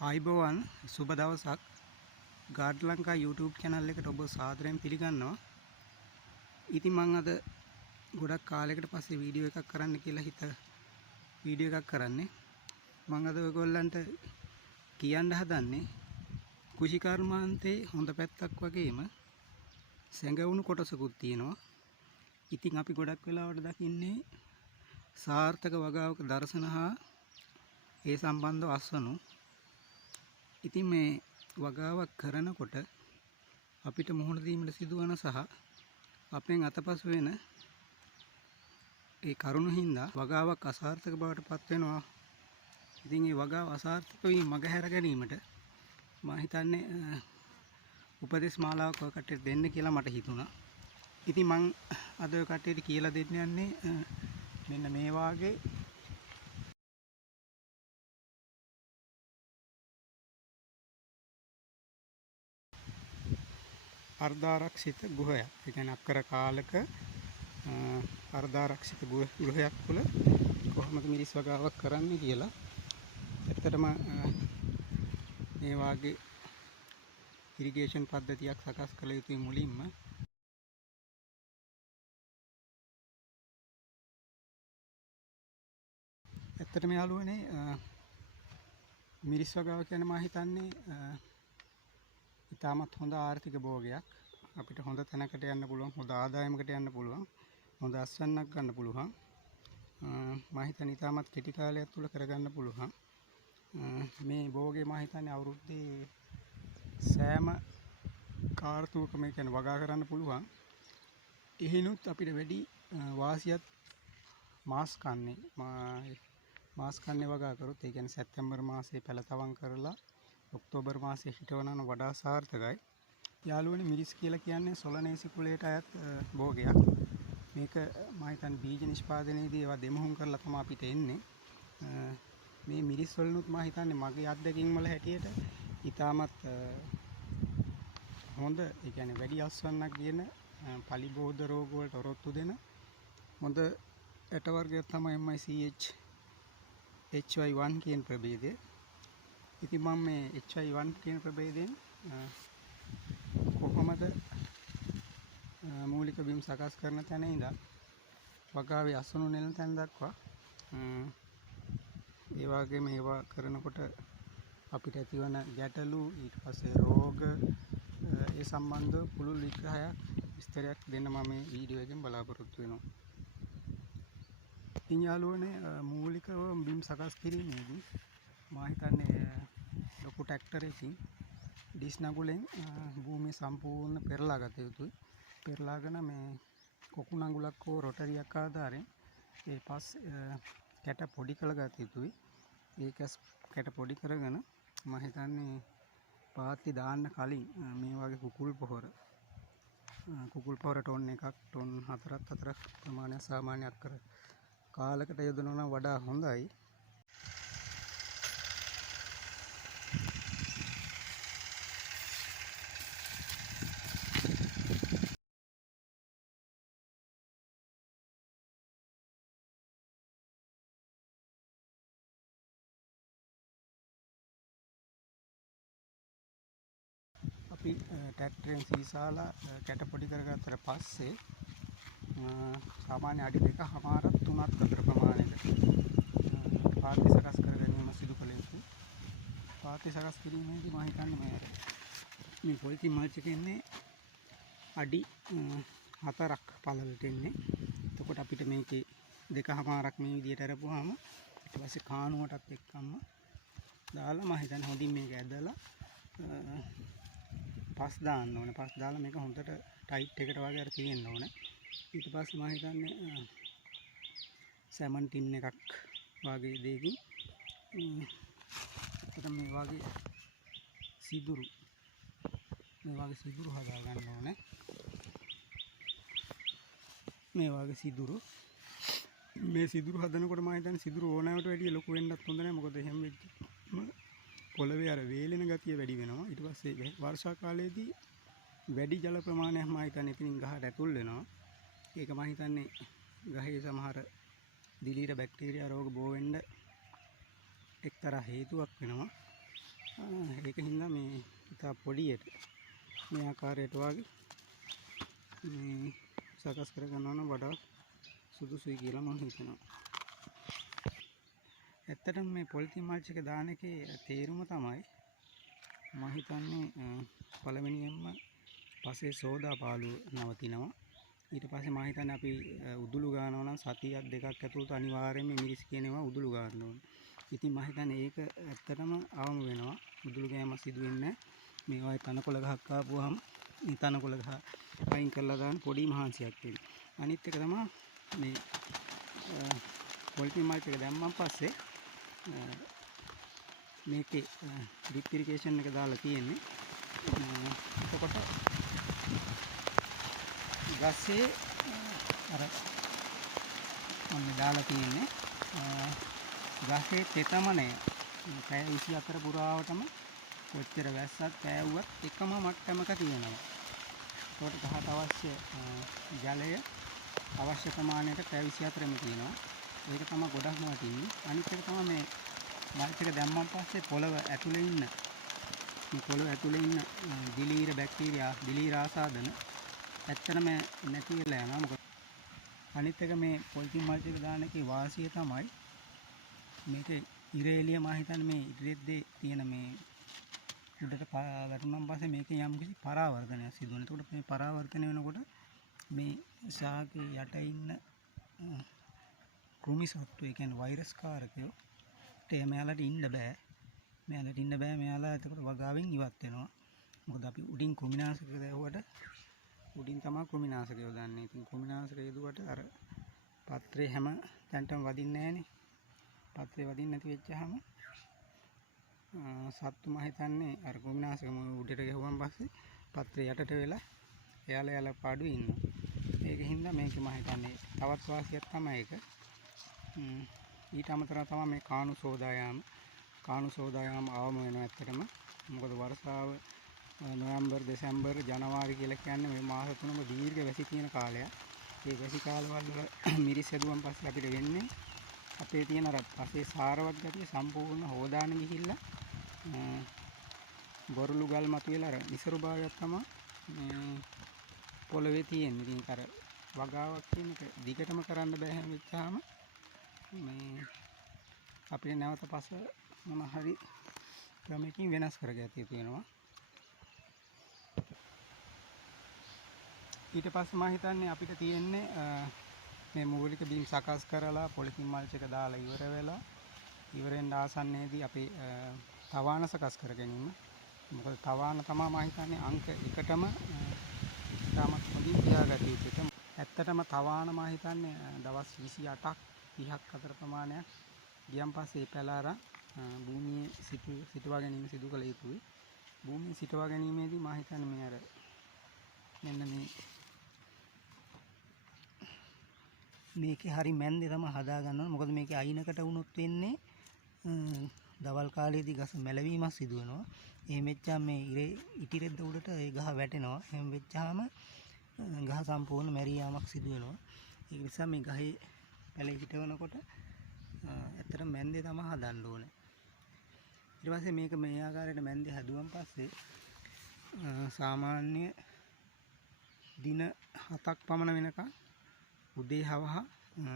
ආයිබෝවන් සුබ දවසක් guard Lanka YouTube channel එකට ඔබ සාදරයෙන් පිළිගන්නවා. ඉතින් මම අද ගොඩක් කාලයකට පස්සේ වීඩියෝ එකක් කරන්න කියලා වීඩියෝ එකක් කරන්නේ. මම අද ඔයගොල්ලන්ට කියන්න හදන්නේ කුෂිකර්මාන්තේ හොඳ පැත්තක් වගේම සැඟවුණු කොටසකුත් තියෙනවා. ඉතින් අපි ගොඩක් වෙලාවට දකින්නේ සාර්ථක වගාවක දර්ශන හා ඒ සම්බන්ධව අස්වනු. ඉතින් මේ වගාවක් කරනකොට අපිට මුහුණ දීමට සිදුවන සහ අපෙන් අතපසු වෙන ඒ කරුණු හින්දා වගාවක් අසාර්ථක බවට පත් වෙනවා. ඉතින් මේ වගාව අසාර්ථක වී මගහැර ගැනීමට මම හිතන්නේ උපදේශ මාලාවක් ඔය කට්ටියට දෙන්න කියලා මට හිතුණා. ඉතින් මම අද ඔය කට්ටියට කියලා දෙන්න යන්නේ මෙන්න මේ වාගේ අර්ධාරක්ෂිත ගෘහයක්. ඒ කියන්නේ අක්කර කාලක අර්ධාරක්ෂිත ගෘහයක් තුළ කොහොමද මිරිස් වගාවක් කරන්නේ කියලා. ඇත්තටම මේ වාගේ ඉරිගේෂන් පද්ධතියක් සකස් කළ යුතුයි මුලින්ම. ඇත්තටම යාළුවනේ මිරිස් වගාව කියන්නේ මම හිතන්නේ ඉතාමත් හොඳ ආර්ථික භෝගයක්. අපිට හොඳ තැනකට යන්න පුළුවන්, හොඳ ආදායමකට යන්න පුළුවන්, හොඳ අස්වැන්නක් ගන්න පුළුවන්. මම හිතන්නේ ඉතාමත් කෙටි කාලයක් තුල කරගන්න පුළුවන්. මේ භෝගේ මම හිතන්නේ අවුරුද්දේ සෑම කාර්තුවකම කියන්නේ වගා කරන්න පුළුවන්. එහෙනුත් අපිට වැඩි වාසියක් මාස් කන්නේ වගා කරොත්, ඒ කියන්නේ සැප්තැම්බර් මාසයේ පැලතවම් කරලා ඔක්තෝබර් මාසයේ හිටවනන වඩා සාර්ථකයි. යාළුවනේ මිරිස් කියලා කියන්නේ සොලනේසි කුලයට අයත් භෝගයක්. මේක මම හිතන්නේ බීජ නිෂ්පාදනයේදී ඒවා දෙමුහුම් කරලා තමයි අපිට එන්නේ. මේ මිරිස් වලිනුත් මම හිතන්නේ මගේ අත්දැකීම් වල හැටියට ඉතාමත් හොඳ, ඒ කියන්නේ වැඩි අස්වන්නක් කියන පලිබෝධ රෝග වලට ඔරොත්තු දෙන හොඳ ඇට වර්ගයක් තමයි MICH HY1 කියන ප්‍රභේදය. ඉතින් මම මේ HY1 කියන ප්‍රභේදයෙන් කොහොමද මූලික බිම් සකස් කරන තැන ඉඳන් වගාවේ අසුණු නෙලන තැන දක්වා ඒ වගේම ඒවා කරනකොට අපිට ඇතිවන ගැටලු, ඊට පස්සේ රෝග, ඒ සම්බන්ධව පුළුල් විස්තරයක් දෙන්න මම මේ වීඩියෝ එකෙන් බලාපොරොත්තු වෙනවා. ඉතින් යාළුවනේ මූලිකව බිම් සකස් කිරීමේදී මම හිතන්නේ ලොකු ට්‍රැක්ටර් එකකින් ඩිස් නගුලෙන් භූමිය සම්පූර්ණ පෙරලා ගත යුතුයි. පෙරලාගෙන මේ කොකු නගුලක් හෝ රොටරියක් ආධාරයෙන් ඒ පස් කැට පොඩි කළ ගත යුතුයි. ඒක කැට පොඩි කරගෙන මම හිතන්නේ පාත්ති දාන්න කලින් මේ වගේ කුකුල් පොහොර ටොන් එකක්, ටොන් 4ක් ප්‍රමාණයක් සාමාන්‍ය අක්කර කාලකට යොදනවා නම් වඩා හොඳයි. අපි ට්‍රැක්ටරෙන් සීසාලා කැට පොඩි කරගත්තට පස්සේ සාමාන්‍ය අඩි 2.5 3ක් අතර ප්‍රමාණයකට පාත්ති සකස් කර ගැනීම සිදු කළ යුතුයි. පාත්ති සකස් කිරීමේදී මම හිතන්නේ මේ පොලිතින් මල්ච් එක ඉන්නේ අඩි 4ක් පළලට එන්නේ. එතකොට අපිට මේකේ 2.5ක් මේ විදිහට අරපුවාම ඊට පස්සේ කාණුවටත් එක්කම දාලා මම හිතන්නේ හොඳින් මේක ඇදලා පස් දාන්න ඕනේ. පස් දාලා මේක හොඳට ටයිට් එකට වගේ අර තියෙන්න ඕනේ. ඊට පස්සේ මම හිතන්නේ සැමන් ටින් එකක් වගේ දෙයකින් මේ වගේ සිදුරු හදා ගන්න ඕනේ. මේ වගේ මේ සිදුරු හදනකොට මම හිතන්නේ සිදුරු ඕනෑමට වැඩිය ලොකු වෙන්නත් හොඳ නැහැ. මොකද එහෙම වෙච්චම පොළවේ අර වේලෙන ගතිය වැඩි වෙනවා. ඊට පස්සේ වර්ෂා කාලයේදී වැඩි ජල ප්‍රමාණයක් මම හිතන්නේ එතනින් ගහට ඇතුල් වෙනවා. ඒක මම හිතන්නේ ගහේ සමහර දිලීර බැක්ටීරියා රෝග බෝ වෙන්න එක්තරා හේතුවක් වෙනවා. ඒකින්ද මේ ඉතා පොඩියට මේ ආකාරයට වගේ මේ සකස් කර ගන්නවා නම් වඩා සුදුසුයි කියලා මම හිතනවා. ඇත්තටම මේ පොලිතින් මල්ච් එක දාන එකේ තේරුම තමයි මම හිතන්නේ පළවෙනියෙන්ම පසේ සෝදා පාළුව නවතිනවා. ඊට පස්සේ මම හිතන්නේ අපි උදුළු ගන්නවා නම් සතියක් දෙකක් ඇතුළත අනිවාර්යයෙන්ම මිරිස් කියන ඒවා උදුළු ගන්න ඕනේ. ඉතින් මම හිතන්නේ ඒක ඇත්තටම අවම වෙනවා. උදුළු ගෑම සිදු වෙන්නේ මේ වගේ තනකොළ ගහක් ආපුවාම මේ තනකොළ ගහ අයින් කරලා දාන්න පොඩි මහන්සියක් වෙනවා. අනිත් එක තමයි මේ පොලිතින් මල්ච් එක දැම්මන් පස්සේ මේකේ ඩ්‍රිප් ඉරිගේෂන් එක දාලා තියෙන්නේ. එතකොට ගස්සේ අර මම දාලා තියෙන්නේ ගස්සේ තෙතමනය පැය 24 පුරාවටම කොච්චර වැස්සත් පෑවුවත් එකම මට්ටමක තියෙනවා. ඒකට ගහට අවශ්‍ය ජලය අවශ්‍ය ප්‍රමාණයට පැය 24ෙම තියෙනවා. ඒක තමයි ගොඩක්ම වටින්නේ. අනිත් එක තමයි මේ මල්ච් එක දැම්මන් පස්සේ පොළව ඇතුලේ ඉන්න දිලීර බැක්ටීරියා දිලීර ආසාදන ඇත්තටම නැති වෙලා යනවා. මොකද අනිත් එක මේ පොලිතින් මල්ච් එක දාන එකේ වාසිය තමයි මේක ඉරේලිය මම හිතන්නේ මේ ඉරෙද්දේ තියෙන මේ උඩට වැටුණාන් පස්සේ මේකේ යම් කිසි පරාවර්තනයක් සිදු වෙනවා. ඒකට මේ පරාවර්තනය වෙනකොට මේ ශාකේ යට ඉන්න කෘමි සත්තු ඒ කියන්නේ වෛරස් කාරකයෝ මෙයාලට ඉන්න බෑ. මෙයාලා එතකොට වගාවෙන් ඉවත් වෙනවා. මොකද අපි උඩින් කෘමිනාශක දැවුවට උඩින් තමයි කෘමිනාශක යොදන්නේ. ඉතින් කෘමිනාශක යදුවට අර පත්‍රේ හැම තැනටම වදින්නේ නැහනේ. පත්‍රේ වදින්න නැති වෙච්චාම සත්තු මම හිතන්නේ අර කෘමිනාශක උඩට ගහුවන් පස්සේ පත්‍රේ යටට වෙලා එයාලා පාඩුවේ ඉන්නවා. ඒකින්ද මේක මම හිතන්නේ තවත් වාසියක් තමයි ඒක. ඊට අමතරව තමයි මේ කාණු සෝදායාම අවම වෙනවා ඇත්තටම. මොකද වර්ෂාව නොවැම්බර් දෙසැම්බර් ජනවාරි කියලා කියන්නේ මේ මාස තුනම දීර්ඝ වැසි තියෙන කාලයක්. ඒ වැසි කාලවල මිරිස් හැදුවන් පස්සේ අපිට වෙන්නේ අපේ තියෙන අර පසේ සාරවත් ගතිය සම්පූර්ණ හොදාන ගිහිල්ලා බොරළු ගල් මතුවෙලා අර නිසරු භාවයක් තමයි පොළවේ තියෙන්නේ. ඉතින් අර වගාවක් කියන එක දිගටම කරන්න බෑ හැම වෙච්චාම මේ අපිට නැවත පස මොන හරි ක්‍රමයකින් වෙනස් කරගatiya තියෙනවා. ඊට පස්සේ මම හිතන්නේ අපිට තියෙන්නේ මේ මූලික බීම් සකස් කරලා පොලිතින් මල්ච් එක දාලා ඉවර වෙලා ඉවරෙන් ආසන්නයේදී අපි තවාන සකස් කර ගැනීම. මොකද තවාන තමයි මම හිතන්නේ අංක 1ටම තාමත් හොඳින් තියාගatiya යුතු. ඇත්තටම තවාන මම හිතන්නේ දවස් 28ක් 30ක් අතර ප්‍රමාණයක් ගියන් පස්සේ පැලාරා භූමියේ සිටවා ගැනීම සිදු කළ යුතුයි. භූමියේ සිටවා ගැනීමේදී මම හිතන්නේ මේ අර මෙන්න මේකේ හරි මැන්දේ තමයි හදා ගන්න ඕනේ. මොකද මේකේ අයිනකට වුණොත් වෙන්නේ දවල් කාලයේදී ගස මැලවීමක් සිදු වෙනවා. එහෙම වෙච්චාම මේ ඉටිරෙද්ද උඩට ඒ ගහ වැටෙනවා. එහෙම වෙච්චාම ගහ සම්පූර්ණ මැරී යාමක් සිදු වෙනවා. ඒ නිසා මේ ගහේ පැලේ හිටවනකොට ඇත්තට මැන්දේ තමයි හදන්න ඕනේ. ඊට පස්සේ මේක මේ ආකාරයට මැන්දේ හදුවන් පස්සේ සාමාන්‍ය දින 7ක් පමණ වෙනකන් උදේ හවහ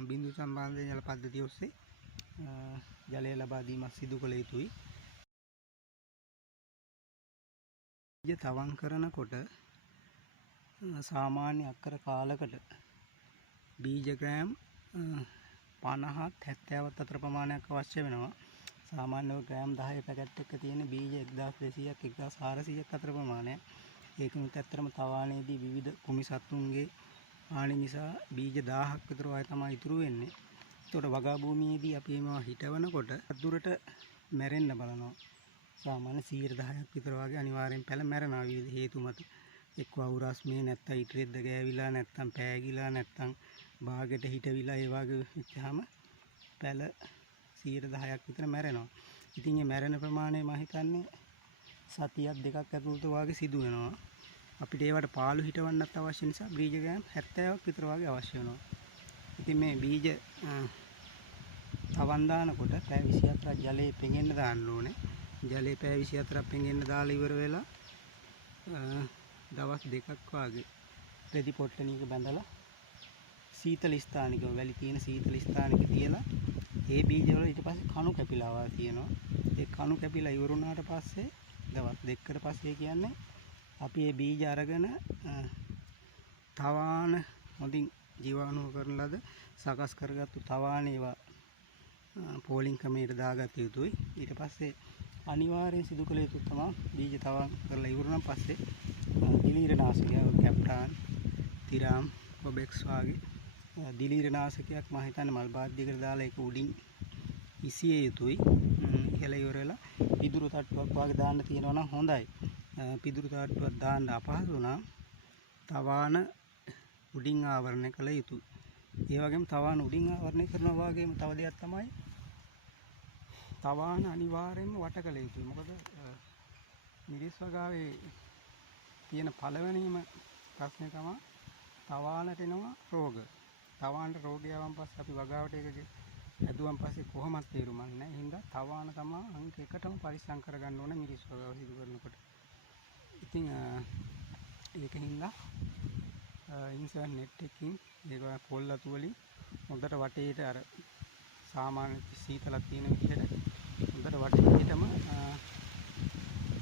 බිඳු සම්බන්ධ ජල පද්ධතිය ඔස්සේ ජලය ලබා දීමක් සිදු කළ යුතුයි. බීජ තවන් කරනකොට සාමාන්‍ය අක්කර කාලකට බීජ ග්‍රෑම් 50ත් 70ත් අතර ප්‍රමාණයක් අවශ්‍ය වෙනවා. සාමාන්‍යව ග්‍රෑම් 10 පැකට් එක තියෙන බීජ 1200ක් 1400ක් අතර ප්‍රමාණයක්. ඒකෙනුත් ඇත්තටම තවාණේදී විවිධ කුමි සත්තුන්ගේ හානි නිසා බීජ 1000ක් විතර වගේ තමයි ඉතුරු වෙන්නේ. ඒකට වගා භූමියේදී අපි මේවා හිටවනකොට අදුරට මැරෙන්න බලනවා. සාමාන්‍ය 10%ක් විතර වගේ අනිවාර්යෙන් පැල මැරෙනවා විවිධ හේතු මත. එක්ක අවුරස්මේ නැත්තම් ඉටිරෙද්ද ගෑවිලා නැත්තම් පෑගිලා නැත්තම් භාගයට හිටවිලා ඒ වගේ වෙච්චාම පැල 10%ක් විතර මැරෙනවා. ඉතින් මේ මැරෙන ප්‍රමාණය මම හිතන්නේ සතියක් දෙකක් ඇතුළත වාගේ සිදු වෙනවා. අපිට ඒවට පාළු හිටවන්නත් අවශ්‍ය නිසා බීජ ග්‍රෑම් 70ක් විතර වාගේ අවශ්‍ය වෙනවා. ඉතින් මේ බීජ තවන් දානකොට පැය 24ක් ජලයේ පෙඟෙන්න දාන්න ඕනේ. ජලයේ පැය 24ක් පෙඟෙන්න දාලා ඉවර වෙලා දවස් දෙකක් වාගේ රෙදි පොට්ටනියක බැඳලා සීතල ස්ථානික වැලි තියෙන සීතල ස්ථානික තියලා ඒ බීජවල ඊට පස්සේ කණු කැපිලා තියෙනවා. ඒ කණු කැපිලා ඉවර වුණාට පස්සේ දවස් දෙකකට පස්සේ කියන්නේ අපි මේ බීජ අරගෙන තවාන හොඳින් ජීවාණු කරන ලද සකස් කරගත්තු තවාන ඒවා පෝලිං ක්‍රමයට දාගත යුතුයි. ඊට පස්සේ අනිවාර්යෙන් සිදු කළ යුතු තමයි බීජ තවන් කරලා ඉවරුනන් පස්සේ දිලීරනාශකය කැප්ටාන් තිරාම් කොබෙක්ස් වගේ දිලීරනාශකයක් මම හිතන්නේ මල් බාද්දියකට දාලා ඒක උඩින් ඉසිය යුතුයි. ඉහළ ඉවර වෙලා පිදුරු තට්ටුවක් වගේ දාන්න තියෙනවා නම් හොඳයි. පිදුරු තට්ටුවක් දාන්න අපහසු නම් තවාන උඩින් ආවරණය කළ යුතුයි. ඒ වගේම තවාන උඩින් ආවරණය කරනවා වගේම තව දෙයක් තමයි තවාන අනිවාර්යයෙන්ම වට කළ යුතුයි. මොකද මිරිස් වගාවේ තියෙන පළවෙනිම ප්‍රශ්නේ තමයි තවානට එනවා රෝග. තවානට රෝගය ආවන් පස්සේ අපි වගාවට ඒක ඇදුවන් පස්සේ කොහොමද තේරුමක් නැහැ. ඒ හින්දා තවාන තමයි අංක එකටම පරිස්සම් කරගන්න ඕනේ මිරිස් වගාව සිදු කරනකොට. ඉතින් ඒක හින්දා ඉන්සර්ට් නෙට් එකකින් ඒක පොල් අතු වලින් හොඳට වටේට අර සාමාන්‍ය සීතලක් තියෙන විදිහට හොඳට වටේටම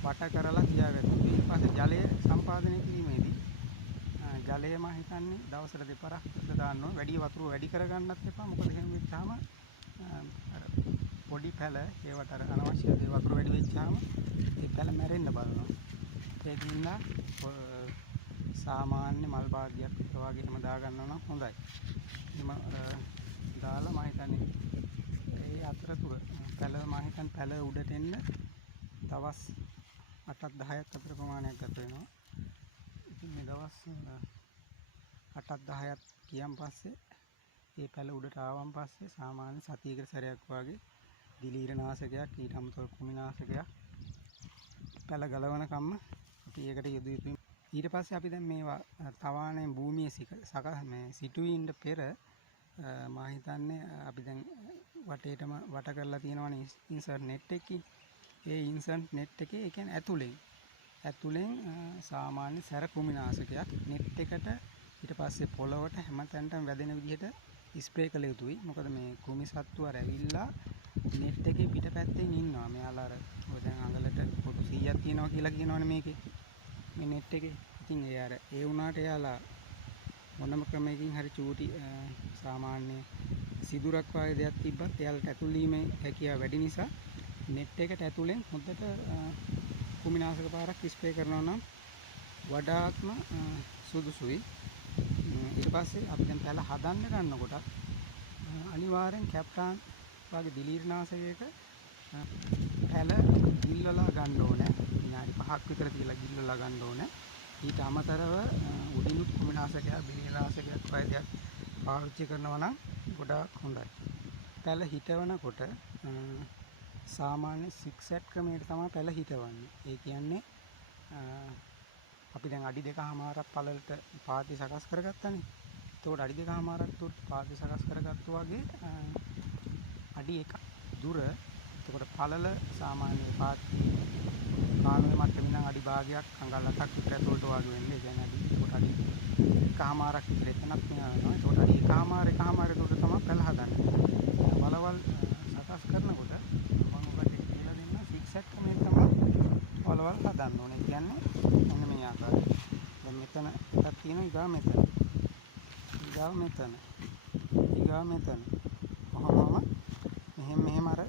වට කරලා තියාගන්න. ඊට පස්සේ ජලය සම්පාදනය කිරීමේදී ජලය මම හිතන්නේ දවසට දෙපාරක් දාන්න ඕන. වැඩි වතුර වැඩි කරගන්නත් එපා. මොකද එහෙම වෙච්චාම අර පොඩි පැල ඒවට අර අනවශ්‍ය දේ වතුර වැඩි වෙච්චාම ඒ පැල මැරෙන්න බලනවා. ඒකින්ද සාමාන්‍ය මල් භාගයක් වගේ එහෙම දාගන්නවා නම් හොඳයි. එහෙම දාලා මම හිතන්නේ ඒ අතරතුර පැල මම හිතන්නේ පැල උඩට එන්න දවස් 8ක් 10ක් අතර ප්‍රමාණයක් ගත වෙනවා. ඉතින් මේ දවස් 8ක් 10ක් ගියන් පස්සේ මේ පැල උඩට ආවන් පස්සේ සාමාන්‍ය සතියකට සැරයක් වගේ දිලීරනාශකයක් ඊට අමතරව කුමිනාශකයක් පැල ගලවන කම්ම අපි ඒකට යෙදුව යුතුයි. ඊට පස්සේ අපි දැන් මේවා තවාණයෙන් භූමියේ මේ සිටුවින්ට පෙර මම හිතන්නේ අපි දැන් වටේටම වට කරලා තියෙනවනේ ඉන්සර්ට් නෙට් එකකින්. ඒ ඉන්සර්ට් නෙට් එකේ ඒ කියන්නේ ඇතුලෙන් සාමාන්‍ය සැර කුමිනාශකයක් නෙට් එකට ඊට පස්සේ පොළවට හැමතැනටම වැදෙන විදිහට ස්ප්‍රේ කළ යුතුයි. මොකද මේ කුමි සත්තු අර ඇවිල්ලා නෙට් එකේ පිටපැත්තෙන් ඉන්නවා. මෙයාලා අර ඔය දැන් අඟලට කොටු 100ක් තියෙනවා කියලා කියනවනේ මේකේ. මේ නෙට් එකේ. ඉතින් ඒ වුණාට එයාලා මොනම ක්‍රමයකින් හරි චූටි සාමාන්‍ය සිදුරක් වගේ දෙයක් තිබ්බත් එයාලට ඇතුල් වීමේ හැකියාව වැඩි නිසා නෙට් එකට ඇතුලෙන් හොඳට කුමිනාශක පාරක් ස්ප්‍රේ කරනවා නම් වඩාත්ම සුදුසුයි. ඊට පස්සේ අපි දැන් පැල හදන්න ගන්නකොට අනිවාර්යෙන් කැප්ටාන් වගේ දිලීරනාශකයක පැල ගිල්වලා ගන්න ඕනේ. විනාඩි 5ක් විතර තියලා ගිල්වලා ගන්න ඕනේ. ඊට අමතරව උඩිනුත් කුමිනාශකයක් දිලීරනාශකයක් වගේ දෙයක් පාවිච්චි කරනවා නම් ගොඩාක් හොඳයි. පැල හිටවනකොට සාමාන්‍ය 6 ක්‍රමයට තමයි පැල හිටවන්නේ. ඒ කියන්නේ අපි දැන් අඩි 2කමාරක් පළලට පාති සකස් කරගත්තානේ. එතකොට අඩි 2කමාරක් දුර පාති සකස් කරගත්තු වගේ අඩි 1ක් දුර එතකොට පළල සාමාන්‍ය පාති කානුවේ මට්ටමින් නම් අඩි භාගයක් අඟල් 8ක් විතර ඇතුළට වගේ වෙන්නේ. ඒ කියන්නේ අඩි 1කමාරක් විතර එතනක් වෙනවා. එතකොට අඩි 1කමාර දුර තමයි පැල හදන්නේ. වලවල් සකස් කරනකොට මම ඔබට කියලා දෙන්න 6 ක්‍රමයෙන් තමයි වලවල් හදන්න ඕනේ. කියන්නේ මෙන්න මේ ආකාරයට. දැන් මෙතන එකක් තියෙනවා ඊගා මෙතන. ඊගා මෙතන. කොහොමම මෙහෙම අර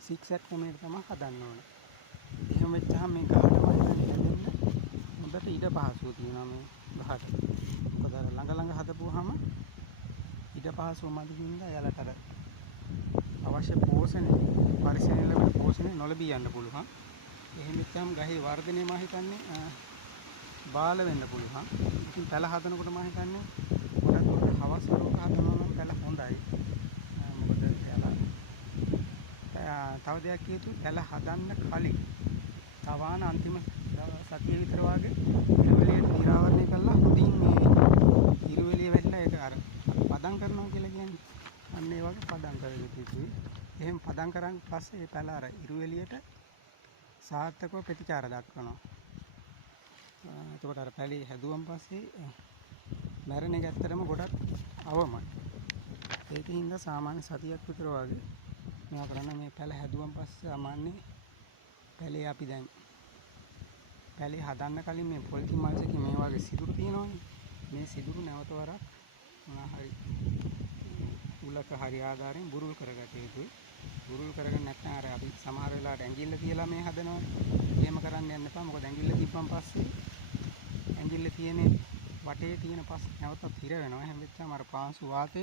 6 ක්‍රමයෙන් තමයි හදන්න ඕනේ. එහෙම වෙච්චාම මේ ගහට වයින් හොඳට ඉඩ පහසුව තියෙනවා මේ ගහට. මොකද අර ළඟ හදපුවාම ඉඩ පහසුව මදි හින්දා එයාලට අර අවශ්‍ය පෝෂණය පරිසරය ලැබෙන පෝෂණය නොලැබී යන්න පුළුවන්. එහෙම වෙච්චාම ගහේ වර්ධනය මම හිතන්නේ බාල වෙන්න පුළුවන්. ඉතින් පැල හදනකොට මම හිතන්නේ ගොඩක් හවස් වරුවක හදනවා නම් පැල හොඳයි. මොකද එයාලා තව දෙයක් කියතු පැල හදන්න කලින් තවාන අන්තිම සතිය විතර වාගේ ඉරුවෙලියට නිරාවරණය කළා. හොඳින් මේ ඉරුවෙලිය වැටලා ඒක අර පදම් කරනවා කියලා කියන්නේ. අන්න ඒ වගේ පදම් කරගන්න යුතුයි. එහෙම පදම් කරන් පස්සේ ඒ පැල අර ඉරුවෙලියට සාර්ථකව ප්‍රතිචාර දක්වනවා. එතකොට අර පැලේ හැදුවන් පස්සේ මැරෙන එක ඇත්තටම ගොඩක් අවමයි. ඒකින්ද සාමාන්‍ය සතියක් විතර වගේ මේවා කරන්න. මේ පැල හැදුවන් පස්සේ සාමාන්‍ය පැලේ අපි දැන් පැලේ හදන්න කලින් මේ පොලිතින් මල්ස් එකේ මේ වගේ සිදුරු තියෙනවනේ. මේ සිදුරු නැවත වරක් මොනවා හරි උලක හරි ආධාරයෙන් බුරුල් කරගත යුතුයි. බුරුල් කරගෙන නැත්නම් අර අපි සමහර වෙලාවට ඇඟිල්ල තියලා මේ හදනවා. එහෙම කරන්න යන්න එපා. මොකද ඇඟිල්ල තිබ්බන් පස්සේ ඇඟිල්ල තියෙන වටේ තියෙන පස් නැවතත් හිර වෙනවා. එහෙම වෙච්චාම අර පාංශු වාතය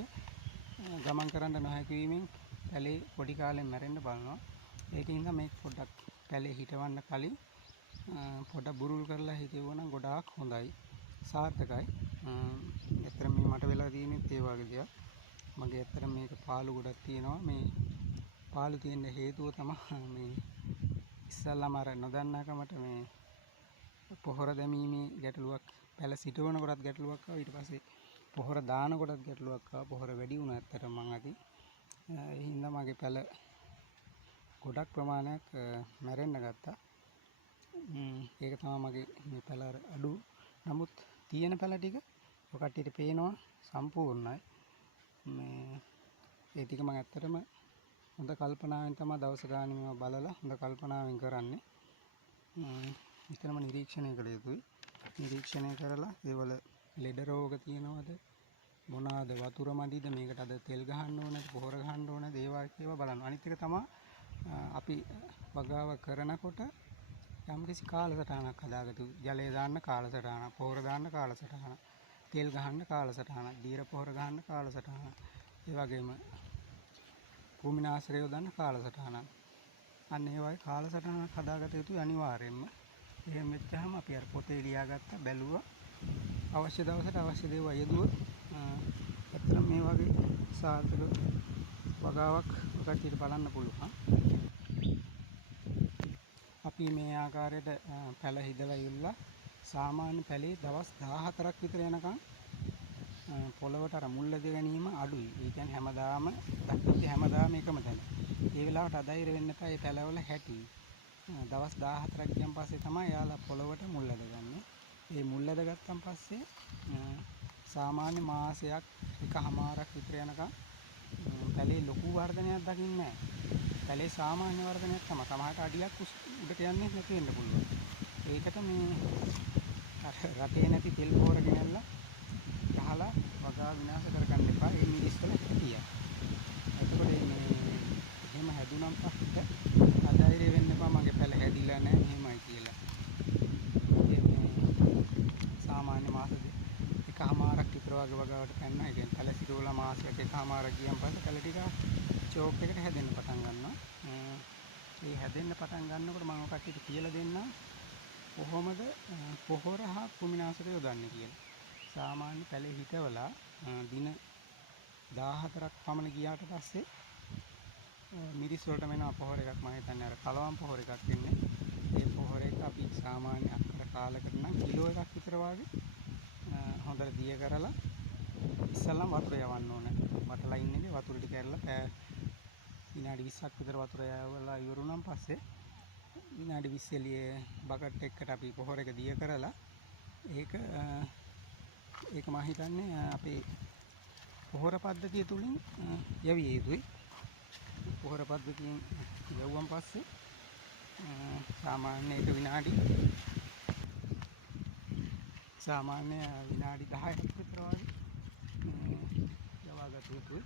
ගමන් කරන්න නොහැකි වීමෙන් පැලේ පොඩි කාලෙන් මැරෙන්න බලනවා. ඒකින්ද මේක පොඩ්ඩක් පැලේ හිටවන්න කලින් පොඩ බුරුල් කරලා හිටවුවා නම් ගොඩාක් හොඳයි. සාර්ථකයි. ඇත්තටම මේ මට වෙලා තියෙන්නේ ඒ වගේ දෙයක්. මගේ ඇත්තටම මේක පාළු ගොඩක් තියෙනවා. මේ පාළු තියෙන හේතුව තමයි මේ ඉස්සල්ලාම අර නොදන්නාකමට මේ පොහොර දැමීමේ ගැටලුවක් පැල සිටවන කොටත් ගැටලුවක් ආවා. ඊට පස්සේ පොහොර දාන කොටත් ගැටලුවක් ආවා. පොහොර වැඩි වුණා ඇත්තටම මං අතින්. ඒ හින්දා මගේ පැල ගොඩක් ප්‍රමාණයක් මැරෙන්න ගත්තා. ඒක තමයි මගේ මේ පැල අඩු. නමුත් තියෙන පැල ටික ඔය කට්ටියට පේනවා සම්පූර්ණයි. මේ ඒ ටික මම ඇත්තටම හොඳ කල්පනාවෙන් තමයි දවස ගානේ මේවා බලලා හොඳ කල්පනාවෙන් කරන්නේ. විතරම නිරීක්ෂණය කළ යුතුයි. නිරීක්ෂණය කරලා ඒවල ලෙඩ රෝග තියෙනවද මොනවාද වතුර මදිද මේකට අද තෙල් ගහන්න ඕනද පොහොර ගහන්න ඕනද ඒවා කියලා බලන්න. අනිත් එක තමයි අපි වගාව කරනකොට යම්කිසි කාලසටහනක් හදාගතු. ජලය දාන්න කාලසටහනක්, පොහොර දාන්න කාලසටහනක්, තෙල් ගහන්න කාලසටහනක්, දීර පොහොර ගහන්න කාලසටහනක්. ඒ වගේම භූමිනාශකය යොදන්න කාලසටහනක්. අන්න ඒ වගේ කාලසටහනක් හදාගත යුතුයි අනිවාර්යයෙන්ම. එහෙම වෙච්චාම අපි අර පොතේ ලියාගත්ත බැලුවා අවශ්‍ය දවසට අවශ්‍ය දේවල් යෙදුවොත් ඇත්තටම මේ වගේ සාර්ථක වගාවක් ඔකට බලන්න පුළුවන්. අපි මේ ආකාරයට පැල හිදලා ඉල්ලා සාමාන්‍ය පැලේ දවස් 14ක් විතර යනකම් පොළවට අර මුල් ලැබ ගැනීම අඩුයි. ඒ කියන්නේ හැමදාම එකම තැන. ඒ වෙලාවට අධෛර්ය වෙන්න එපා. මේ පැලවල හැටි දවස් 14ක් ගියන් පස්සේ තමයි යාලා පොළවට මුල් ලැබගන්නේ. මේ මුල් ලැබගත්තන් පස්සේ සාමාන්‍ය මාසයක් එකමාරක් විතර යනකම් පැලේ ලොකු වර්ධනයක් දකින්නේ නැහැ. පැලේ සාමාන්‍ය වර්ධනයක් තමයි. සමහරට අඩියක් උඩට යන්නේ නැති වෙන්න පුළුවන්. ඒකට මේ රටේ නැති තෙල් පොහොර ගෙනල්ලා ගහලා වගා විනාශ කරගන්න එපා. ඒ මිනිස් වල හිටියා. එතකොට මේ එහෙම හැදුනම් පස්සේ අධෛර්ය වෙන්න එපා. මගේ පැල හැදිලා නැහැ එහෙමයි කියලා. සාමාන්‍ය මාස එකමාරක් විතර වගේ වගාවට පැන්නා. ඒ කියන්නේ පැල සිරෝලා මාසයක එකමාරක් ගියන් පස්සේ පැල ටික චෝක් එකට හැදෙන්න පටන් ගන්නවා. ඒ හැදෙන්න පටන් ගන්නකොට මම ඔය කට්ටියට කියලා දෙන්නම් කොහොමද පොහොර හා කෘමිනාශක යොදන්නේ කියලා. සාමාන්‍ය පැලේ හිටවලා දින 14ක් පමණ ගියාට පස්සේ මිරිස් වලට මෙනවා පොහොර එකක් මම හිතන්නේ අර කලවම් පොහොර එකක් වෙන්නේ. ඒ පොහොර එක අපි සාමාන්‍ය අක්කර කාලයකට නම් කිලෝ එකක් විතර වගේ හොඳට දිය කරලා ඉස්සල්ලාම වතුර යවන්න ඕනේ. වටලා ඉන්නේ වතුර ටික ඇරලා විනාඩි 20ක් විතර වතුර යවලා ඉවරුනන් පස්සේ විනාඩි 20 එළියේ බකට් එකකට අපි පොහොර එක දිය කරලා ඒක මම හිතන්නේ අපේ පොහොර පද්ධතිය තුලින් යවිය යුතුයි. පොහොර පද්ධතියෙන් යවුවන් පස්සේ සාමාන්‍ය ඒක විනාඩි 10ක් විතර වගේ යවාගත යුතුයි.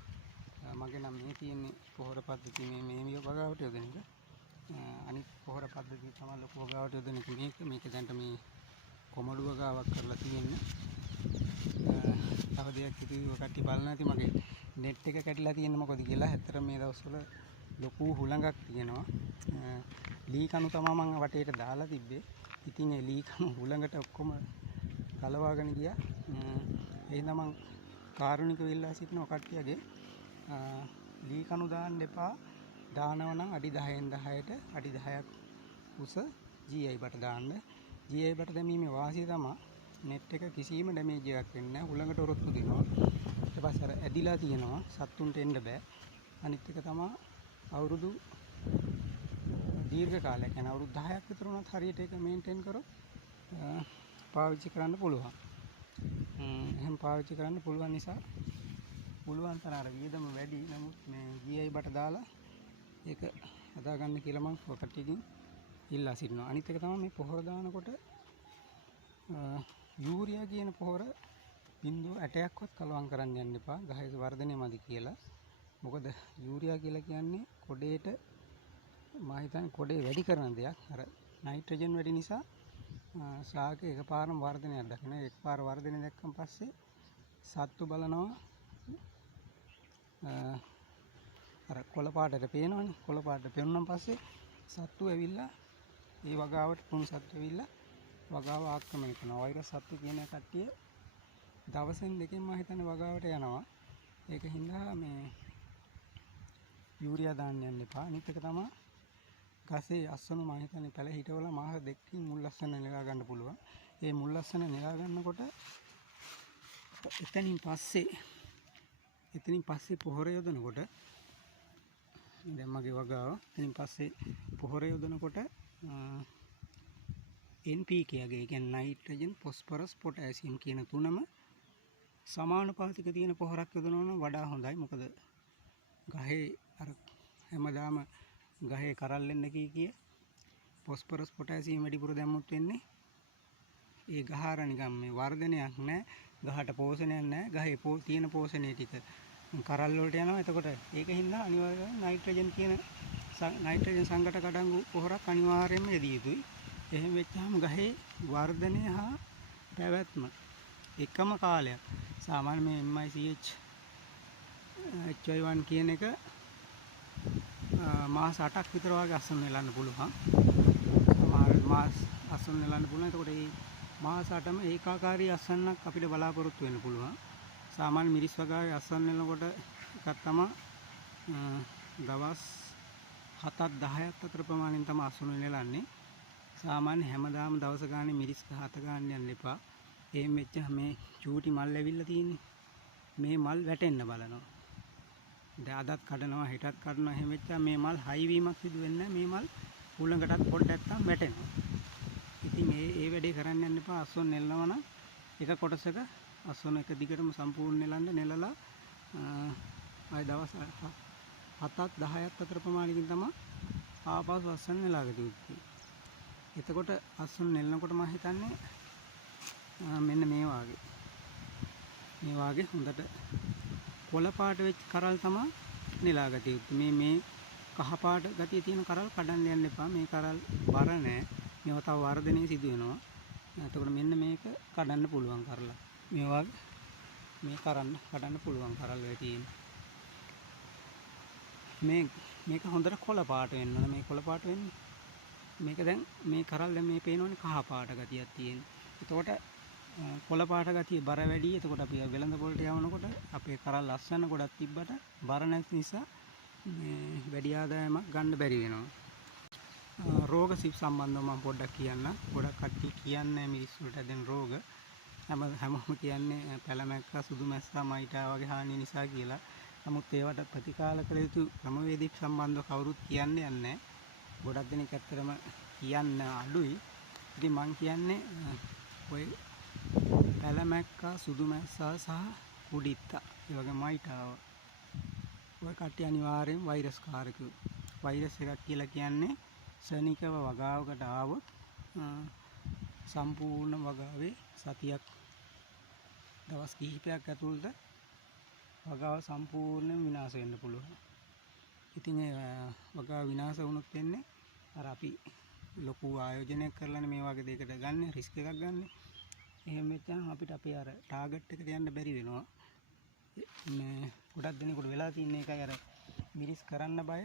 මගේ නම් මේ තියෙන්නේ පොහොර පද්ධතිය මේ වගාවට යොදන එක. අනිත් පොහොර පද්ධතිය තමයි ලොකු වගාවට යොදන එක මේක දැන්ට මේ කොමඩු වගාවක් කරලා තියෙන්නේ. තව දෙයක් කිව්ව කට්ටිය බලන්න ඇති මගේ net එක කැඩිලා තියෙන්නේ මොකද කියලා. ඇත්තටම මේ දවස්වල ලොකු හුළඟක් තියෙනවා. ලී කණු තමයි මම වටේට දාලා තිබ්බේ. ඉතින් ඒ ලී කණු හුළඟට ඔක්කොම ගලවාගෙන ගියා. ඒ හින්දා මම කාරුණිකව ඉල්ලා සිටින කට්ටියගේ ලී කණු දාන්න එපා. දානවා නම් අඩි 10න් 10ට අඩි 10ක් උස GI බට දාන්න. GI බට දැමීමේ වාසිය තමයි net එක කිසිම ඩැමේජ් එකක් වෙන්නේ නැහැ. හුළඟට ඔරොත්තු දෙනවා. ඊට පස්සේ අර ඇදිලා තියෙනවා. සත්තුන්ට එන්න බෑ. අනිත් එක තමයි අවුරුදු දීර්ඝ කාලයක් යන අවුරුදු 10ක් විතර වුණත් හරියට ඒක මේන්ටේන් කරොත් පාවිච්චි කරන්න පුළුවන්. එහෙනම් පාවිච්චි කරන්න පුළුවන් නිසා පුළුවන් තරම් අර වියදම වැඩි. නමුත් මේ GI බට දාලා ඒක හදාගන්න කියලා මම කට්ටියකින් ඉල්ලා සිටිනවා. අනිත් එක තමයි මේ පොහොර දානකොට යූරියා කියන පොහොර 0.8ක්වත් කලවම් කරන්න යන්න එපා. ගහේ වර්ධනය මදි කියලා. මොකද යූරියා කියලා කියන්නේ කොඩේට මම හිතන්නේ කොඩේ වැඩි කරන දෙයක්. අර නයිට්‍රජන් වැඩි නිසා ශාකේ එකපාරම වර්ධනයක් දකිනවා. එකපාර වර්ධනය දැක්කන් පස්සේ සත්තු බලනවා අර කොළ පාටට පේනවනේ. කොළ පාටට පෙනුනන් පස්සේ සත්තු ඇවිල්ලා ඒ වගාවට පුන් සත්තු ඇවිල්ලා වගාව ආක්‍රමණය කරනවා. වෛරස් සත්තු කියන කට්ටිය දවසෙන් දෙකෙන් මම හිතන්නේ වගාවට යනවා. ඒක හින්දා මේ යූරියා දාන්න යන්න එපා. අනිත් එක තමයි ගසේ අස්වනු මම හිතන්නේ පැල හිටවලා මාස දෙකකින් මුල් ලස්සන නෙලා ගන්න පුළුවන්. ඒ මුල් ලස්සන නෙලා ගන්නකොට එතනින් පස්සේ පොහොර යොදනකොට දැන් මගේ වගාව එතනින් පස්සේ පොහොර යොදනකොට NPK ගේ කියන්නේ නයිට්‍රජන් ෆොස්ෆරස් පොටෑසියම් කියන තුනම සමානුපාතික තියෙන පොහොරක් යොදනවා නම් වඩා හොඳයි. මොකද ගහේ අර හැමදාම ගහේ කරල් වෙන්න කී ෆොස්ෆරස් පොටෑසියම් වැඩිපුර දැම්මොත් වෙන්නේ ඒ ගහ අර නිකන් මේ වර්ධනයක් නැහැ. ගහට පෝෂණයක් නැහැ. ගහේ තියෙන පෝෂණය ටික කරල් වලට යනවා. එතකොට ඒක හින්දා අනිවාර්යයෙන් නයිට්‍රජන් සංඝට කඩංගු පොහොරක් අනිවාර්යයෙන්ම යෙදිය යුතුයි. එහෙම වෙච්චාම ගහේ වර්ධනය හා පැවැත්ම එකම කාලයක් සාමාන්‍ය මේ MICH HY1 කියන එක මාස 8ක් විතර වගේ අසන්න නෙලන්න පුළුවන්. මාස අසන්න නෙලන්න පුළුවන්. එතකොට මේ මාස 8ම ඒකාකාරී අසන්නක් අපිට බලාපොරොත්තු වෙන්න පුළුවන්. සාමාන්‍ය මිරිස් වගාවේ අසන්න නෙලනකොට එකක් තමයි දවස් 7ක් 10ක් අතර ප්‍රමාණයෙන් තමයි අසන්න නෙලන්නේ. සාමාන්‍ය හැමදාම දවස ගානේ මිරිස් 7 ගන්න යන්න එපා. එහෙම වෙච්චාම මේ චූටි මල් ඇවිල්ලා තියෙන්නේ. මේ මල් වැටෙන්න බලනවා. දැන් අදත් කඩනවා හෙටත් කඩනවා. එහෙම වෙච්චාම මේ මල් හයි වීමක් සිදු වෙන්නේ නැහැ. මේ මල් උලඟටත් පොඩ්ඩක් නැත්තම් වැටෙනවා. ඉතින් ඒ වැඩේ කරන්න යන්න එපා. අස්වන නෙලනවා නම් එක කොටසක අස්වන එක දිගටම සම්පූර්ණ නෙලලා ආය දවස් 7ක් 10ක් අතර ප්‍රමාණයකින් තමයි ආපසු අස්වන නෙලාගට යුත්තේ. එතකොට අස්වන නෙලනකොට මම හිතන්නේ මෙන්න මේ වාගේ හොඳට කොළ පාට වෙච්ච කරල් තමයි නෙලාගට යුත්තේ. මේ කහ පාට ගතිය තියෙන කරල් කඩන්න යන්න එපා. මේ කරල් බර නැහැ. මේවා තව වර්ධනය සිදු වෙනවා. එතකොට මෙන්න මේක කඩන්න පුළුවන් කරලා. මේ වගේ මේ කඩන්න පුළුවන් කරල් වෙ තියෙන. මේක හොඳට කොළ පාට වෙන්න ඕන. මේ කොළ පාට වෙන්නේ. මේක දැන් මේ කරල් දැන් මේ පේනවනේ කහ පාට ගතියක් තියෙන. එතකොට කොළ පාට ගතිය බර වැඩි. එතකොට අපි වෙළඳ පොළට යවනකොට අපේ කරල් ලස්සන ගොඩක් තිබ්බට බර නැති නිසා මේ වැඩි ආදායමක් ගන්න බැරි වෙනවා. රෝග සිප් සම්බන්ධව මම පොඩ්ඩක් කියන්න. ගොඩක් කට්ටිය කියන්නේ මිරිස් වලට දැන් රෝග හැමෝම කියන්නේ පැලමැක්කා සුදු මැස්සා මයිටා වගේ හානි නිසා කියලා. නමුත් ඒවට ප්‍රතිකාර කළ යුතු ක්‍රමවේද සම්බන්ධව කවුරුත් කියන්නේ නැහැ. ගොඩක් දෙනෙක් ඇත්තටම කියන්න අඩුයි. ඉතින් මම කියන්නේ ඔය පැලමැක්කා සුදු මැස්සා සහ කුඩිත්තා ඒ වගේ මයිටාව ඔය කට්ටිය අනිවාර්යෙන් වෛරස් කාරකයෝ. වෛරස් එකක් කියලා කියන්නේ ශනිකව වගාවකට ආවොත් සම්පූර්ණ වගාවේ සතියක් දවස් කිහිපයක් ඇතුළත වගාව සම්පූර්ණයෙන් විනාශ වෙන්න පුළුවන්. ඉතින් ඒ වගාව විනාශ වුණොත් වෙන්නේ අර අපි ලොකු ආයෝජනයක් කරලානේ මේ වගේ දෙයකට ගන්න රිස්ක් එකක් ගන්න. එහෙම වෙච්චාම අපිට අපේ අර ටාගට් එකට යන්න බැරි වෙනවා. මේ ගොඩක් දෙනෙකුට වෙලා තියෙන එකයි අර මිරිස් කරන්න බය.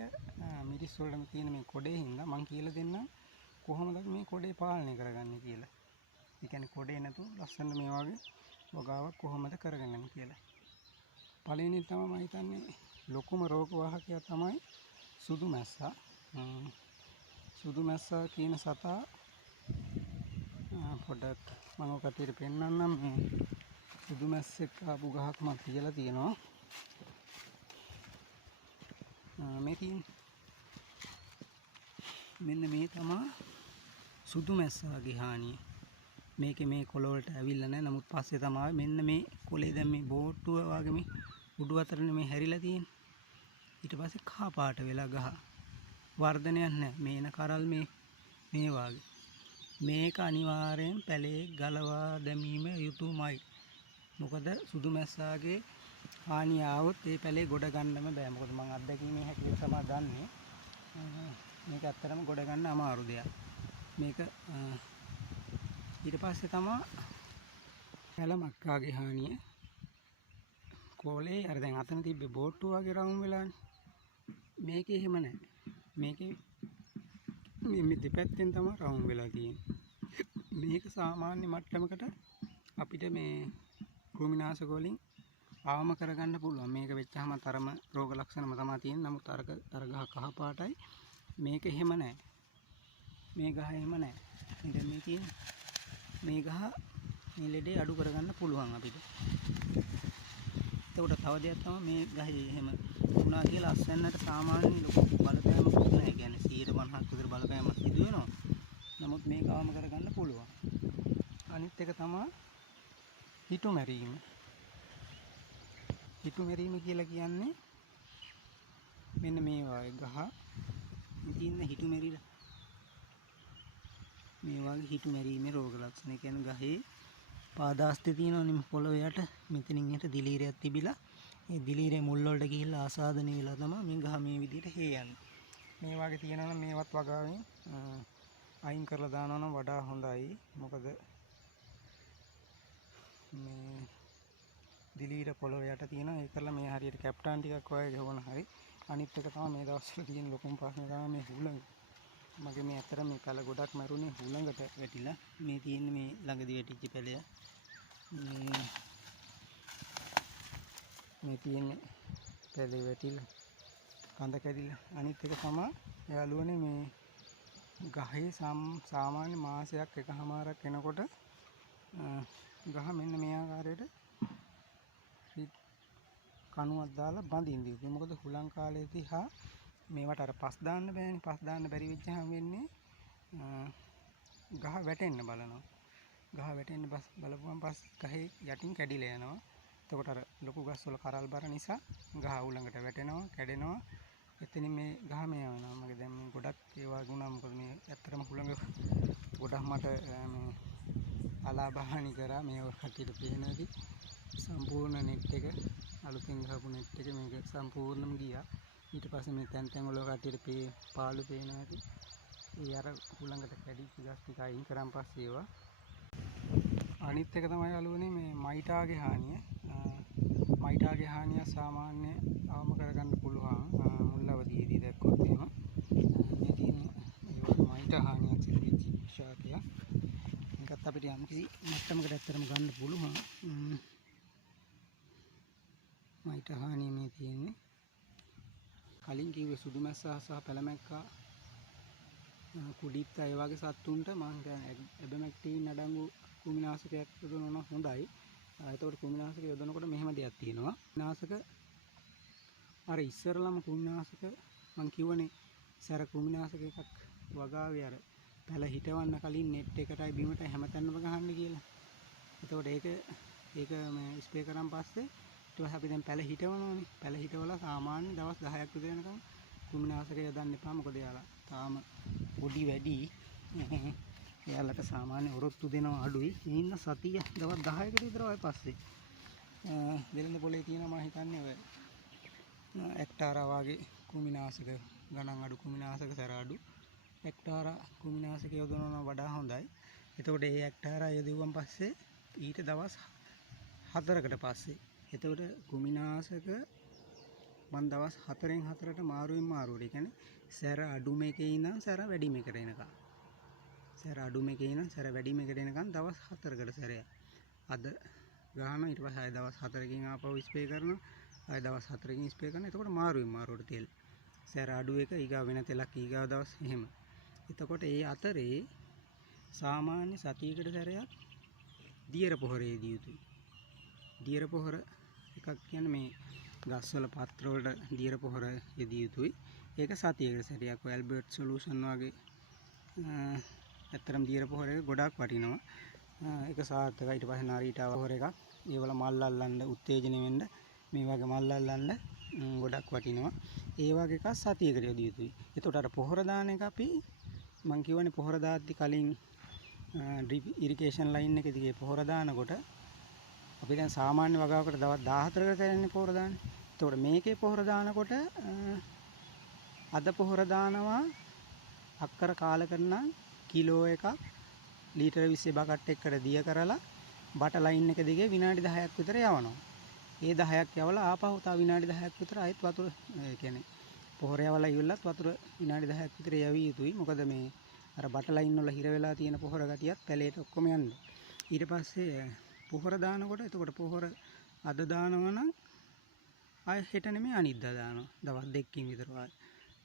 මිරිස් වලම තියෙන මේ කොඩේ හින්දා මම කියලා දෙන්නම් කොහොමද මේ කොඩේ පාලනය කරගන්නේ කියලා. ඒ කියන්නේ කොඩේ නැතුව ලස්සන මේ වගේ වගාවක් කොහොමද කරගන්නේ කියලා. පළවෙනි තමයි මම හිතන්නේ ලොකුම රෝග වාහකයා තමයි සුදු මැස්සා. සුදු මැස්සා කියන සතා පොඩ්ඩක් මම ඔකට පෙන්නන්නම්. මේ සුදු මැස්සෙක් ආපු ගහක් මම තියලා තියෙනවා. මේ තියෙන මෙන්න මේ තමයි සුදු මැස්සාගේ හානිය. මේකේ මේ කොළ වලට ඇවිල්ලා නැහැ. නමුත් පස්සේ තමයි මෙන්න මේ කොළේ දැන් මේ බෝට්ටුව වගේ මේ උඩු අතරනේ මේ හැරිලා තියෙන්නේ. ඊට පස්සේ කහ පාට වෙලා ගහ වර්ධනයක් නැහැ. මේන කරල් මේ වාගේ. මේක අනිවාර්යෙන් පැලේ ගලවා දැමීම යුතුයමයි. මොකද සුදු මැස්සාගේ හානිය ආවොත් ඒ පැලේ ගොඩ ගන්නම බෑ. මොකද මම අත්දැකීමේ හැටියට තමයි දන්නේ. මේක ඇත්තටම ගොඩ ගන්න අමාරු දෙයක්. මේක ඊට පස්සේ තමයි පැල මක්කාගේ හානිය. කොලේ අර දැන් අතන තිබ්බේ බෝට්ටුව වගේ රවුම් වෙලානේ. මේකේ එහෙම නැහැ. මේකේ මේ දෙපැත්තෙන් තමයි රවුම් වෙලා තියෙන්නේ. මේක සාමාන්‍ය මට්ටමකට අපිට මේ කෘමිනාශක වලින් ආවම කරගන්න පුළුවන්. මේක වෙච්චාම තරම රෝග ලක්ෂණම තමයි තියෙන්නේ. නමුත් අර ගහ කහ පාටයි. මේක එහෙම නැහැ. මේ ගහ එහෙම නැහැ. ඉතින් මේ තියෙන්නේ මේ ගහ මේ ලෙඩේ අඩු කරගන්න පුළුවන් අපිට. එතකොට තව දෙයක් තමයි මේ ගහේ එහෙම වුණා කියලා අස්වැන්නට සාමාන්‍ය ලොකු බලපෑමක් නැහැ. කියන්නේ 150ක් විතර බලපෑමක් සිදු වෙනවා. නමුත් මේක අවම කරගන්න පුළුවන්. අනිත් එක තමයි හිටු මැරීම. හිටු මැරීම කියලා කියන්නේ මෙන්න මේ වගේ ගහ ඉතින් හිටු මැරිලා මේ වගේ හිටු මැරීමේ රෝග ලක්ෂණ. ඒ කියන්නේ ගහේ පාදාස්තේ තියෙනවනේ පොළොව යට මෙතනින් එහාට දිලීරයක් තිබිලා ඒ දිලීරේ මුල් වලට ගිහිල්ලා ආසාදනය වෙලා තමයි මේ ගහ මේ විදිහට හේයන්නේ. මේ වගේ තියෙනවනම් මේවත් වගාවෙන් අයින් කරලා දානවා නම් වඩා හොඳයි. මොකද මේ දිලීර පොළොව යට තියෙනවා. ඒ කරලා මේ හරියට කැප්ටන් ටිකක් වගේ ගහවන හරි. අනිත් එක තමයි මේ දවස්වල තියෙන ලොකුම ප්‍රශ්නේ තමයි මේ හුළඟ. මගේ මේ අතර මේ පැල ගොඩක් මැරුණේ හුළඟට වැටිලා. මේ තියෙන්නේ මේ ළඟදී වැටිච්ච පැලය. මේ තියෙන්නේ පැලේ වැටිලා කඳ කැඩිලා. අනිත් එක තමයි යාළුවනේ මේ ගහේ සාමාන්‍ය මාසයක් එකමාරක් එනකොට ගහ මෙන්න මේ ආකාරයට කණුවක් දාලා බඳින්න දීලා. මොකද හුළං කාලේදී හා මේවට අර පස් දාන්න බෑනේ. පස් දාන්න බැරි වෙච්චාම වෙන්නේ ගහ වැටෙන්න බලනවා. ගහ වැටෙන්න බලපුවම පස්සේ ගහේ යටින් කැඩිලා යනවා. එතකොට අර ලොකු ගස් වල කරල් බර නිසා ගහ උලඟට වැටෙනවා, කැඩෙනවා. එතනින් මේ ගහ මේ යනවා. මගේ දැන් මේ ගොඩක් ඒවා ගුණා. මොකද මේ ඇත්තටම හුළඟ ගොඩක් මට මේ අලාභහානි කරා. මේ කටියට පේනදී සම්පූර්ණ නෙට් එක අලුතින් ගහපු නෙට් එක මේක සම්පූර්ණයෙන්ම ගියා. ඊට පස්සේ මේ තැන් තැන් වල කටියට පාළු පේනවා ඇති. ඒ අර හුළඟට කැඩිච්ච ගස් ටික අයින් කරන් පස්සේ ඒවා. අනිත් එක තමයි යාළුවනේ මේ මයිටාගේ හානිය. මයිටාගේ හානිය සාමාන්‍ය අවම කරගන්න පුළුවන් මුල් අවදියේදී දැක්කොත් එහෙම. මේ තියෙන්නේ ඒ වගේ මයිටා හානියක් සිදු වෙච්ච ශාකයක්. මේකත් අපිට යම්කිසි මට්ටමකට ඇත්තටම ගන්න පුළුවන්. මයිටා හානිය මේ තියෙන්නේ. කලින් කිව්වේ සුදු මැස්සා සහ පැලමැක්කා කුඩිත් ඒ වගේ සත්තුන්ට මම කියන්නේ ඇබමැක්ටින් අඩංගු කෘමිනාශකයක් යොදනවා නම් හොඳයි. එතකොට කෘමිනාශක යොදනකොට මෙහෙම දෙයක් තියෙනවා. නාශක අර ඉස්සරලම කෘමිනාශක මම කියවනේ සැර කෘමිනාශක එකක් වගාවේ අර පැල හිටවන්න කලින් නෙට් එකටයි බිමට හැමතැනම ගහන්න කියලා. එතකොට ඒක මේ ස්ප්‍රේ කරන් පස්සේ ඊට පස්සේ අපි දැන් පැල හිටවනවානේ. පැල හිටවලා සාමාන්‍ය දවස් 10ක් විතර යනකම් කෘමිනාශක යොදන්න එපා. මොකද යාලා තාම පොඩි වැඩි. එයාලට සාමාන්‍ය ඔරොත්තු දෙනවා අඩුයි. ඒ ඉන්න සතිය දවස් 10කට විතර ඔය පස්සේ දෙලඳ පොලේ තියෙනවා මම හිතන්නේ ඔය එක්ටාරා වගේ කෘමිනාශක ගණන් අඩු කෘමිනාශක සැර අඩු එක්ටාරා කෘමිනාශක යොදනවා වඩා හොඳයි. එතකොට ඒ එක්ටාරා යොදුවන් පස්සේ ඊට දවස් 4කට පස්සේ එතකොට කෘමිනාශක මන් දවස් 4න් 4ට මාරුවෙන් මාරුවට. ඒ කියන්නේ සැර අඩු මේකේ ඉඳන් සැර වැඩි මේකට එනකම්. සැර අඩු මේකේ ඉඳන් සැර වැඩි මේකට එනකම් දවස් 4කට සැරයක්. අද ගහන ඊට පස්සේ ආය දවස් 4කින් ආපහු ස්ප්‍රේ කරනවා. ආය දවස් 4කින් ස්ප්‍රේ කරනවා. එතකොට මාරුවෙන් මාරුවට තෙල්. සැර අඩු එක ඊගා වෙන තෙලක් ඊගා දවස් එහෙම. එතකොට ඒ අතරේ සාමාන්‍ය සතියකට සැරයක් දියර පොහොරේ දී යුතුයි. දියර පොහොර එකක් කියන්නේ මේ ගස්වල පත්‍ර වලට දියර පොහොර යෙදිය යුතුයි. ඒක සතියකට සැරයක් ඔය ඇල්බර්ට් සොලියුෂන් වගේ ඇත්තටම දියර පොහොර එක ගොඩාක් වටිනවා. ඒක සාර්ථකයි. ඊට පස්සේ නරීටා පොහොර එකක්. ඒවල මල් අල්ලන්න උත්තේජනය වෙන්න මේ වගේ මල් අල්ලන්න ගොඩක් වටිනවා. ඒ වගේ එකක් සතියකට යොදිය යුතුයි. එතකොට අර පොහොර දාන එක අපි මම කියවනේ පොහොර දාද්දි කලින් ඩ්‍රිප් ඉරිගේෂන් ලයින් එක දිගේ පොහොර දානකොට අපි දැන් සාමාන්‍ය වගාවකට දවස් 14කට තැරෙන්නේ පොහොර දාන්නේ. එතකොට මේකේ පොහොර දානකොට අද පොහොර දානවා අක්කර කාලකට නම් කිලෝ එකක් ලීටර 20 බකට් එකකට දිය කරලා බට ලයින් එක දිගේ විනාඩි 10ක් විතර යවනවා. ඒ 10ක් යවලා ආපහු තව විනාඩි 10ක් විතර ආයෙත් වතුර කියන්නේ පොහොර යවලා ඉවරලත් වතුර විනාඩි 10ක් විතර යවිය යුතුයි. මොකද මේ අර බට ලයින් වල හිර වෙලා තියෙන පොහොර ගතියත් පැලේට ඔක්කොම යන්න. ඊට පස්සේ පොහොර දානකොට එතකොට පොහොර අද දානවා නම් ආයෙ හෙට නෙමෙයි අනිද්දා දානවා. දවස් දෙකකින් විතර ආයෙ.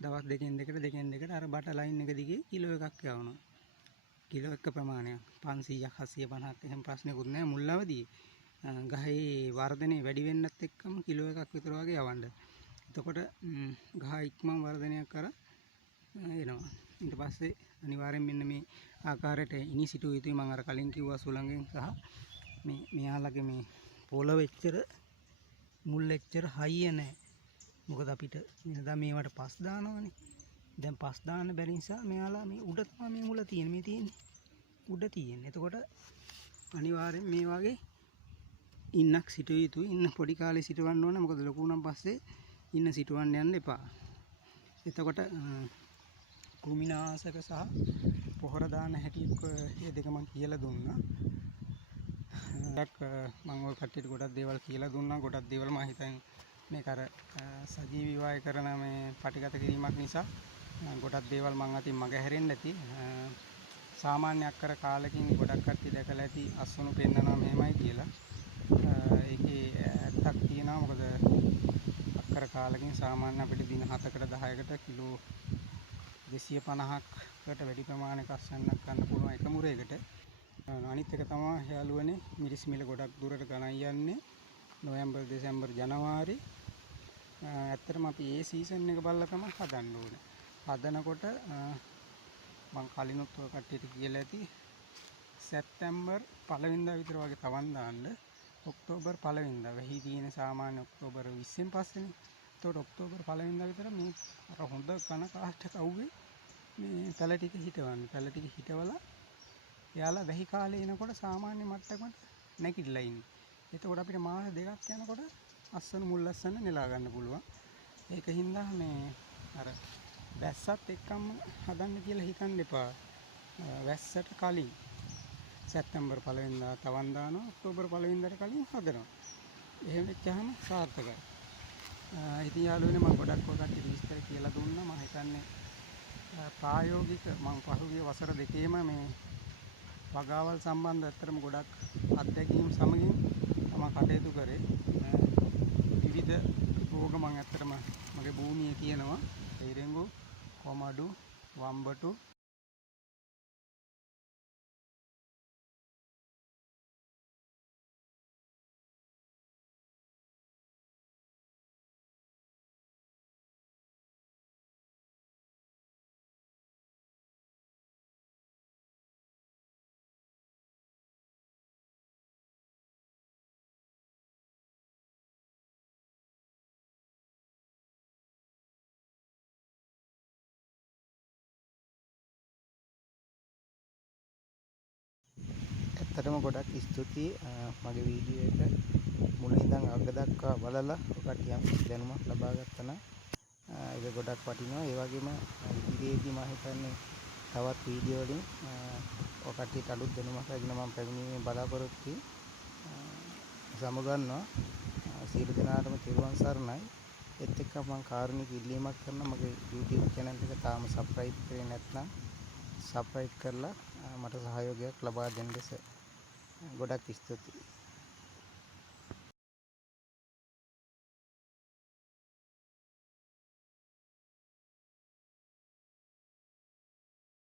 දවස් දෙකෙන් දෙකට අර බට ලයින් එක දිගේ කිලෝ එකක් යවනවා. කිලෝ එක ප්‍රමාණයක් 500ක් 750ක් එහෙම ප්‍රශ්නකුත් නැහැ මුල් අවදියේ. ගහේ වර්ධනය වැඩි වෙන්නත් එක්කම කිලෝ එකක් විතර වගේ යවන්න. එතකොට ගහ ඉක්මන් වර්ධනයක් කර එනවා. ඊට පස්සේ අනිවාර්යෙන් මෙන්න මේ ආකාරයට ඉනි සිටුව යුතුයි. මම අර කලින් කිව්වා සුළඟෙන් සහ මේ මෙයාලගේ මේ පොළව එච්චර මුල් එච්චර හයිය නැහැ. මොකද අපිට වෙනදා මේවට පස් දානවනේ. දැන් පස් දාන්න බැරි නිසා මෙයාලා මේ උඩ තමයි මේ මුල තියෙන්නේ. මේ තියෙන්නේ උඩ තියෙන්නේ. එතකොට අනිවාර්යෙන් මේ වගේ ඉන්නක් සිටුව යුතුයි. ඉන්න පොඩි කාලේ සිටවන්න ඕන. මොකද ලොකු වුණාන් පස්සේ ඉන්න සිටවන්න යන්න එපා. එතකොට කෘමිනාශක සහ පොහොර දාන හැටි මේ දෙක මම කියලා දුන්නා. මම ඔය කට්ටියට ගොඩක් දේවල් කියලා දුන්නා. ගොඩක් දේවල් මම හිතන්නේ මේක අර සජීවී වාය කරන මේ පටිගත කිරීමක් නිසා ගොඩක් දේවල් මං අතින් මග හැරෙන්න ඇති. සාමාන්‍ය අක්කර කාලෙකින් ගොඩක් කට්ටිය දැකලා ඇති අස්වනු පෙන්නනවා මෙහෙමයි කියලා. ඒකේ ඇත්තක් තියෙනවා. මොකද අක්කර කාලෙකින් සාමාන්‍ය අපිට දින 7කට 10කට කිලෝ 250කට වැඩි ප්‍රමාණයක අස්වැන්නක් ගන්න පුළුවන් එක මුරයකට. අනිත් එක තමයි යාළුවනේ මිරිස් මිල ගොඩක් දුරට ගණන් යන්නේ. නොවැම්බර් දෙසැම්බර් ජනවාරි ඇත්තටම අපි ඒ සීසන් එක බලලා තමයි හදන්න ඕනේ. හදනකොට මම කලිනුත් ඔය කට්ටියට කියලා ඇති සැප්තැම්බර් 1 වෙනිදා විතර වගේ තවන් දාන්න. ඔක්තෝබර් 1 වෙනිදා වෙහි තියෙන සාමාන්‍ය ඔක්තෝබර් 20න් පස්සේනේ. ඒතකොට ඔක්තෝබර් 1 වෙනිදා විතර මේ අර හොඳ කන කාස්ට් අවුවේ මේ පැල ටික හිටවන්න. පැල ටික හිටවලා එයාලා වෙහි කාලේ එනකොට සාමාන්‍ය මට්ටමකට නැගිටලා ඉන්නේ. එතකොට අපිට මාස දෙකක් යනකොට අස්සන මුල් අස්සන නෙලා ගන්න පුළුවන්. ඒක හින්දා මේ අර වැස්සත් එක්කම හදන්න කියලා හිතන්න එපා. වැස්සට කලින් සැප්තැම්බර් 1 වෙනිදා තවන් දානවා. ඔක්තෝබර් 1 වෙනිදාට කලින් හදනවා. එහෙම වෙච්චාම සාර්ථකයි. ඉතින් යාළුවනේ මම ගොඩක් ඔය කට්ටියට විස්තර කියලා දුන්නා. මම හිතන්නේ ප්‍රායෝගික මම පහුගිය වසර දෙකේම මේ වගාවල් සම්බන්ධ ඇත්තටම ගොඩක් අත්දැකීම් සමගින් මම කටයුතු කරේ. විවිධ රෝග මම ඇත්තටම මගේ භූමියේ තියෙනවා. ඉරෙංගු, කොමඩු, වම්බටු ඇත්තටම ගොඩක් ස්තුතියි මගේ වීඩියෝ එක මුලින් ඉඳන් අග දක්වා බලලා ඔකට යම් දැනුමක් ලබා ගත්තා නම් ඒක ගොඩක් වටිනවා. ඒ වගේම ඉදිරියේදී මම හිතන්නේ තවත් වීඩියෝ වලින් ඔකට අලුත් දැනුමක් අරගෙන මම පැමිණීමේ බලාපොරොත්තු වෙයි. සමගන්නවා සියලු දෙනාටම තෙරුවන් සරණයි. ඒත් එක්ක මම කාරුණික ඉල්ලීමක් කරනවා මගේ YouTube channel එක තාම subscribe කරේ නැත්නම් subscribe කරලා මට සහයෝගයක් ලබා දෙන්න ලෙස ගොඩක් ස්තුතියි.